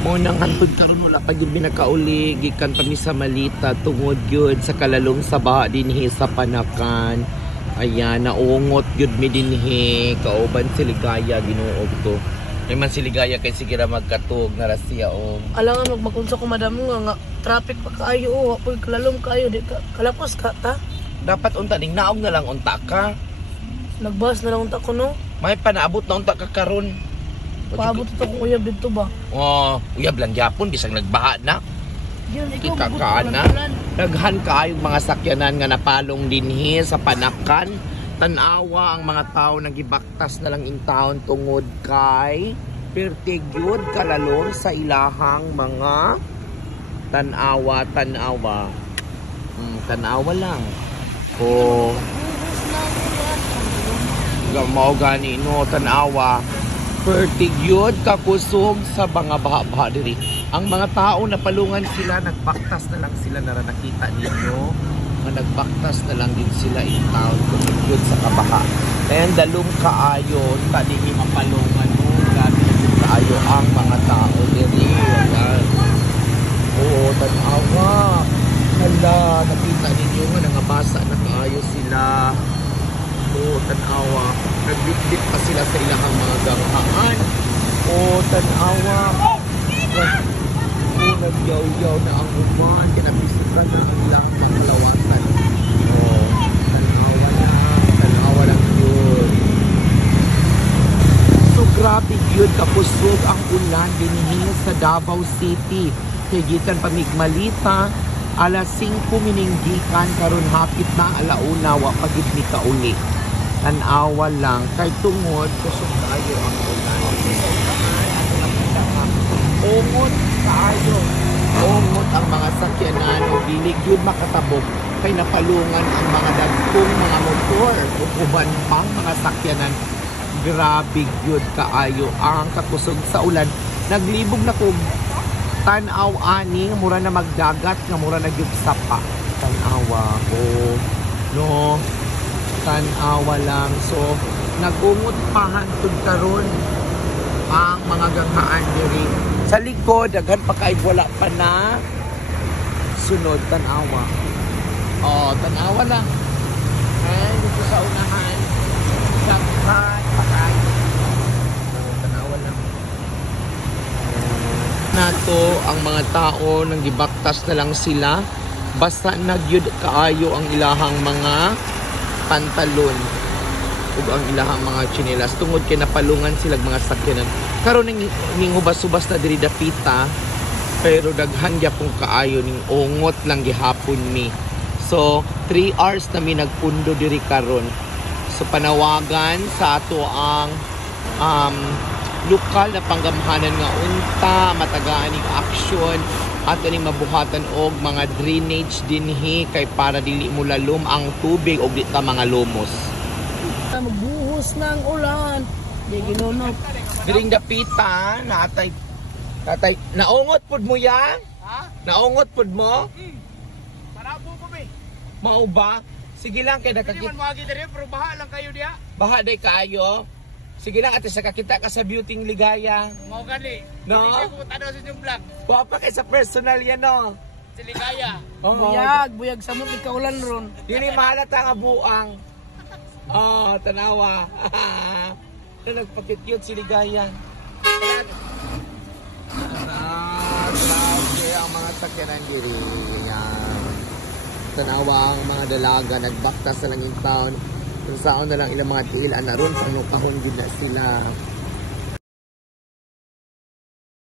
Mo nang hantod karon wala pa gyud binakauli gikan pa mi sa Malita tungod gyud sa kalalong sa baha dinhi sa Panakan. Ayan, naungot gyud mi dinhi kauban si Ligaya ginuog to. May man si Ligaya kay sige ra magkatog na ra siya o. Alangan magmakunsa ko madam nga traffic pa kaayo o apoy kalalom kaayo di ka kalapos ka ta. Dapat unta ning naog na lang unta ka. Nagbas na lang unta ko no. May panaabot na unta ka karon. Paabot ito kung uyab dito ba? Oh, uyab lang gyapon bisag nagbaha na. Yun, ikaw Kita ka na. Daghan kaayo mga sakyanan nga napalong dinhi sa Panakan. Tanawa ang mga tao nagibaktas na lang in town tungod kay pertigyud kalalom sa ilahang mga tanawa. Tanawa lang. O mao gani no tanawa. Pertigyud kakusog sa mga baha-baha diri. Ang mga tao na palungan sila, nagbaktas na lang sila na nakita ninyo. Nagbaktas na lang din sila in town pertigyud sa kabaha. Ayan, dalong kaayo, tadi ni mapalungan mo, grabe na kaayo ang mga tao diri. Ayan. Oo, tanawa. Hala, nakita ninyo nga nangabasa na kaayo sila. Oo, tanawa. Nagbitbit pa sila sa ilahang mga ganghaan. Oo, tanawa. Oo, nagyaw-yaw na ang uman. Kinabisikan na ang ilahang mga kalawasan. Oo, tanawa lang yun. So, grabe yun. Kapusog ang ulan dinhi sa Davao City. Kagitan pamigmalita. Alas 5 mininggikan karon hapit na alauna wa pagid ni kauli. Tanawa lang kay tungod kusog kaayo ang ulan. Ungot kaayo. Ungot ang mga sakyanan o dili gyud makatabok kay napalungan ang mga dagkong mga motor ug uban pang mga sakyanan. Grabe gyud kaayo ang kakusog sa ulan. Naglibog na kog tanaw ani mura na magdagat nga mura na gyud sapa. Tanawa ko no. Tanawa lang. So, nag-ungot pa hantod karon ang mga ganghaan diri. Sa likod, daghan pa kay wala pa na sunod tanawa. Oh, tanawa lang. Ay, dito sa unahan. Daghan pa kay. Oh, tanawa lang. Nato ang mga tao nang gibaktas na lang sila. Basta nagyud kaayo ang ilahang mga pantalon ug ang ilahang mga tsinelas tungod kay napalungan sila mga sakyanan karon ning hubas-hubas na diri dapita pero daghan gyapon kaayo ning ungot lang gihapon mi. So 3 hours na mi nagpundo diri karon. So panawagan sa ato ang lokal na panggamhanan nga unta matagaan ning aksyon ato ning mabuhatan og mga drainage dinhi kay para dili mo lalom ang tubig og di ta mga lumos. Magbuhos ng ulan. Di ginunod. Diring dapita natay naungot pud mo ya? Ha? Naungot pud mo? Parabo ko be. Mao ba? Sige lang kay Hindi man magi diri pero baha lang kayo diha. Baha day kaayo. Sige lang ate sa kakita ka sa Beauty Ligaya. Mao gani. No? Hindi ko tanaw sa inyong vlog. Wa pa kay sa personal yan no. Si Ligaya. Buyag samot ni kaulan ron. Dili mahalata nga buang. Oh, tanawa. Nagpakit-cute si Ligaya. Grabe ang mga sakyanan diri. Yan. Tanawa ang mga dalaga nagbaktas sa lang in town. Kung saan na lang ilang mga tiil anaron kung kahong din na sila.